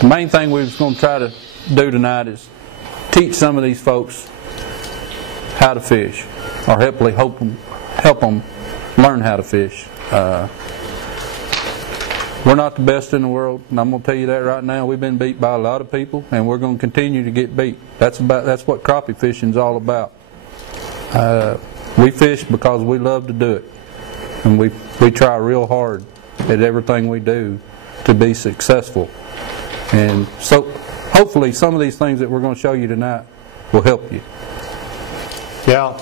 the main thing we're going to try to do tonight is teach some of these folks how to fish, or help them learn how to fish. We're not the best in the world, and I'm going to tell you that right now. We've been beat by a lot of people, and we're going to continue to get beat. That's what crappie fishing is all about. We fish because we love to do it, and we try real hard at everything we do to be successful. And so hopefully some of these things that we're going to show you tonight will help you. Yeah,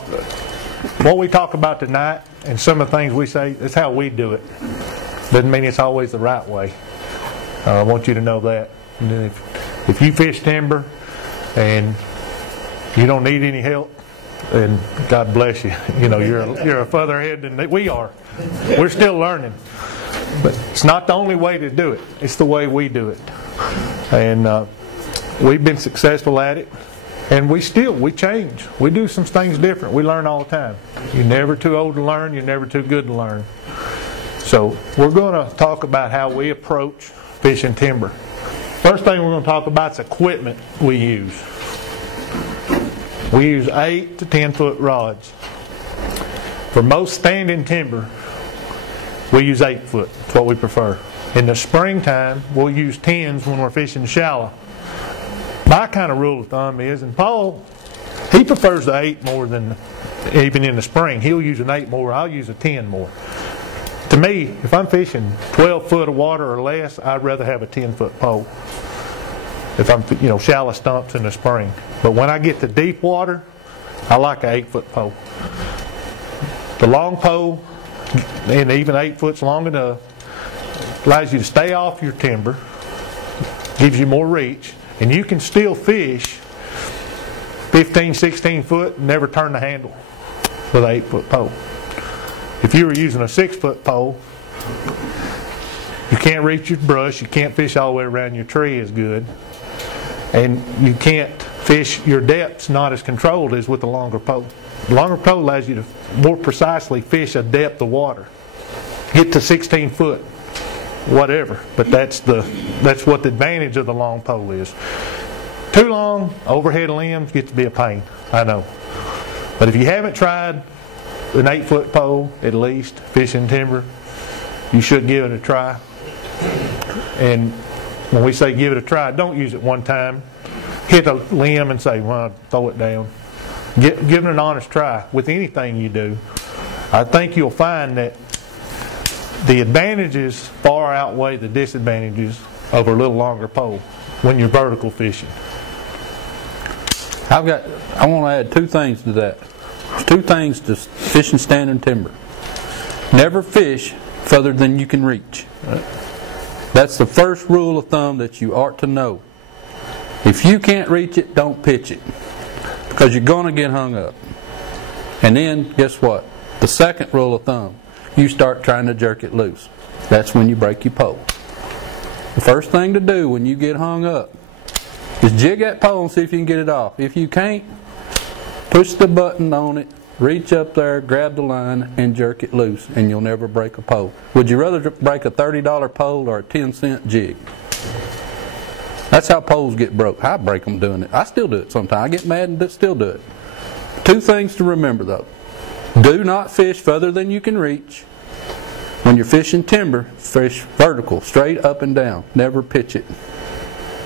what we talk about tonight and some of the things we say, it's how we do it. Doesn't mean it's always the right way. I want you to know that. And then if you fish timber and you don't need any help, then God bless you. You know, you're a further ahead than we are. We're still learning. But it's not the only way to do it. It's the way we do it. And we've been successful at it. And we change. We do some things different. We learn all the time. You're never too old to learn. You're never too good to learn. So we're going to talk about how we approach fishing timber. First thing we're going to talk about is equipment we use. We use 8 to 10 foot rods. For most standing timber, we use 8 foot. That's what we prefer. In the springtime, we'll use 10s when we're fishing shallow. My kind of rule of thumb is, and Paul, he prefers the 8 more than, even in the spring. He'll use an 8 more. I'll use a 10 more. To me, if I'm fishing 12 foot of water or less, I'd rather have a 10 foot pole. If I'm, shallow stumps in the spring. But when I get to deep water, I like an 8 foot pole. The long pole, and even 8 foot's long enough, allows you to stay off your timber, gives you more reach, and you can still fish 15, 16 foot and never turn the handle with an 8 foot pole. If you were using a 6 foot pole, you can't reach your brush, you can't fish all the way around your tree as good, and you can't fish, your depth's not as controlled as with the longer pole. The longer pole allows you to more precisely fish a depth of water. Get to 16 foot, whatever, but that's what the advantage of the long pole is. Too long, overhead limbs get to be a pain, I know. But if you haven't tried an 8 foot pole, at least, fishing timber, you should give it a try. And when we say give it a try, don't use it one time. Hit a limb and say, well, throw it down. Give it an honest try with anything you do. I think you'll find that the advantages far outweigh the disadvantages of a little longer pole when you're vertical fishing. I want to add 2 things to that. There's 2 things to fishing standing timber. Never fish further than you can reach. That's the first rule of thumb that you ought to know. If you can't reach it, don't pitch it, because you're going to get hung up. And then, guess what? The second rule of thumb, you start trying to jerk it loose. That's when you break your pole. The first thing to do when you get hung up is jig that pole and see if you can get it off. If you can't, push the button on it, reach up there, grab the line, and jerk it loose, and you'll never break a pole. Would you rather break a $30 pole or a 10-cent jig? That's how poles get broke. I break them doing it. I still do it sometimes. I get mad and still do it. 2 things to remember though. Do not fish further than you can reach. When you're fishing timber, fish vertical, straight up and down. Never pitch it.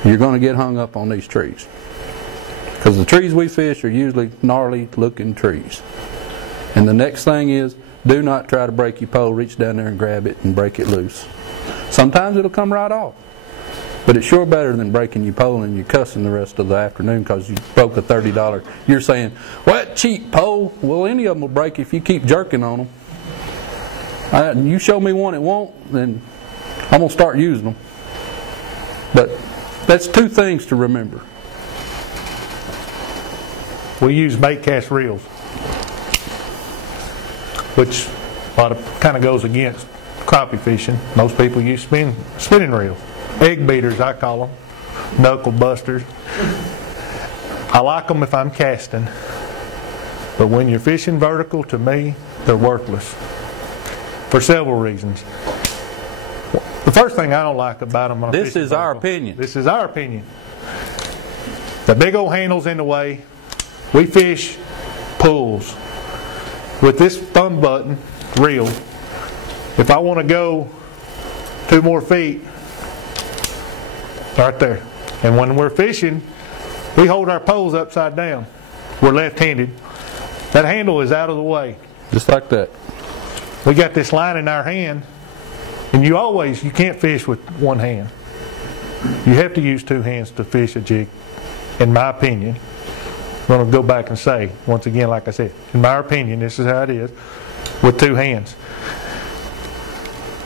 You're going to get hung up on these trees. Because the trees we fish are usually gnarly looking trees. And the next thing is, do not try to break your pole. Reach down there and grab it and break it loose. Sometimes it'll come right off. But it's sure better than breaking your pole and you're cussing the rest of the afternoon because you broke a $30. You're saying, well, that cheap pole, well, any of them will break if you keep jerking on them. You show me one it won't, then I'm going to start using them. But that's 2 things to remember. We use bait cast reels, which kind of goes against crappie fishing. Most people use spinning reels. Egg beaters, I call them. Knuckle busters. I like them if I'm casting. But when you're fishing vertical, to me, they're worthless. For several reasons. The first thing I don't like about them on a This fishing is our vertical- opinion. This is our opinion. The big old handle's in the way. We fish pools with this thumb button reel. If I want to go 2 more feet, right there. And when we're fishing, we hold our poles upside down. We're left-handed. That handle is out of the way. Just like that. We got this line in our hand, and you can't fish with one hand. You have to use 2 hands to fish a jig, in my opinion. I'm going to go back and say, once again, like I said, in my opinion, this is how it is, with 2 hands.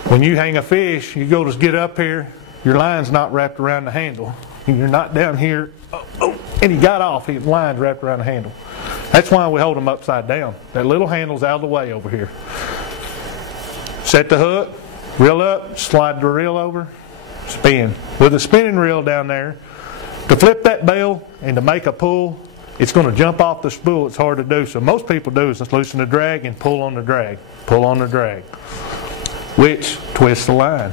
When you hang a fish, you go to get up here, your line's not wrapped around the handle. You're not down here, and he got off, his line's wrapped around the handle. That's why we hold them upside down. That little handle's out of the way over here. Set the hook, reel up, slide the reel over, spin. With a spinning reel down there, to flip that bail and to make a pull, it's going to jump off the spool. It's hard to do. So most people do is just loosen the drag and pull on the drag. Pull on the drag. Which twists the line.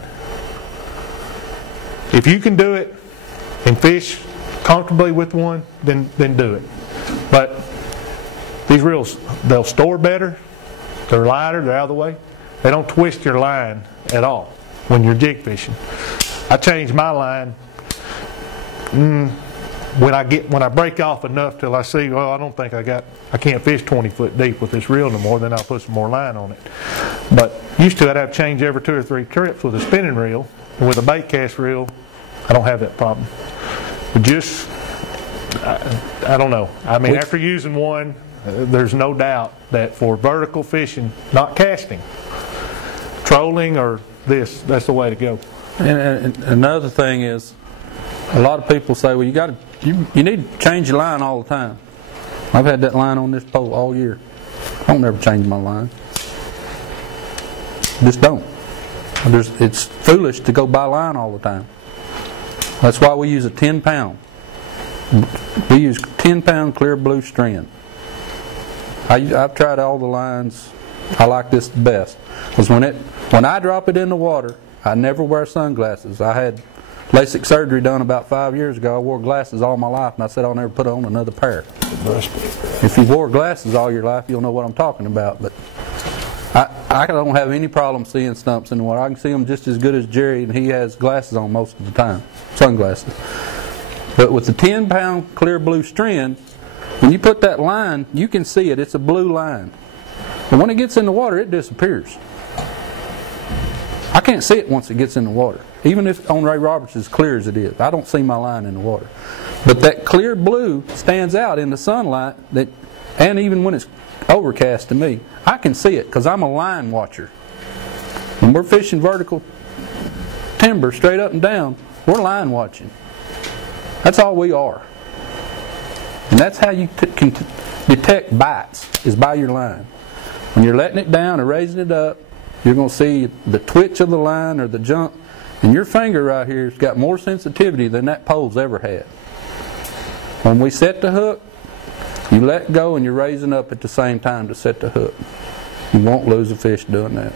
If you can do it and fish comfortably with one, then do it. But these reels, they'll store better. They're lighter. They're out of the way. They don't twist your line at all when you're jig fishing. I change my line when I break off enough till I see, well, I can't fish 20 foot deep with this reel no more. Then I'll put some more line on it. But used to, I'd have to change every 2 or 3 trips with a spinning reel. And with a bait cast reel, I don't have that problem. But just, I don't know. I mean, after using one, there's no doubt that for vertical fishing, not casting, trolling or this, that's the way to go. And another thing is, a lot of people say, well, you need to change your line all the time. I've had that line on this pole all year. I don't ever change my line. Just don't. It's foolish to go buy line all the time. That's why we use a 10-pound. We use 10-pound clear blue strand. I've tried all the lines. I like this the best. Because when I drop it in the water, I never wear sunglasses. I had LASIK surgery done about 5 years ago. I wore glasses all my life, and I said I'll never put on another pair. If you wore glasses all your life, you'll know what I'm talking about. But I don't have any problem seeing stumps in the water. I can see them just as good as Jerry, and he has glasses on most of the time, sunglasses. But with the 10-pound clear blue strand, when you put that line, you can see it. It's a blue line. And when it gets in the water, it disappears. I can't see it once it gets in the water. Even if on Ray Roberts as clear as it is, I don't see my line in the water. But that clear blue stands out in the sunlight, and even when it's overcast to me, I can see it because I'm a line watcher. When we're fishing vertical timber straight up and down, we're line watching. That's all we are. And that's how you can detect bites, is by your line. When you're letting it down or raising it up, you're going to see the twitch of the line or the jump. And your finger right here has got more sensitivity than that pole's ever had. When we set the hook, you let go and you're raising up at the same time to set the hook. You won't lose a fish doing that.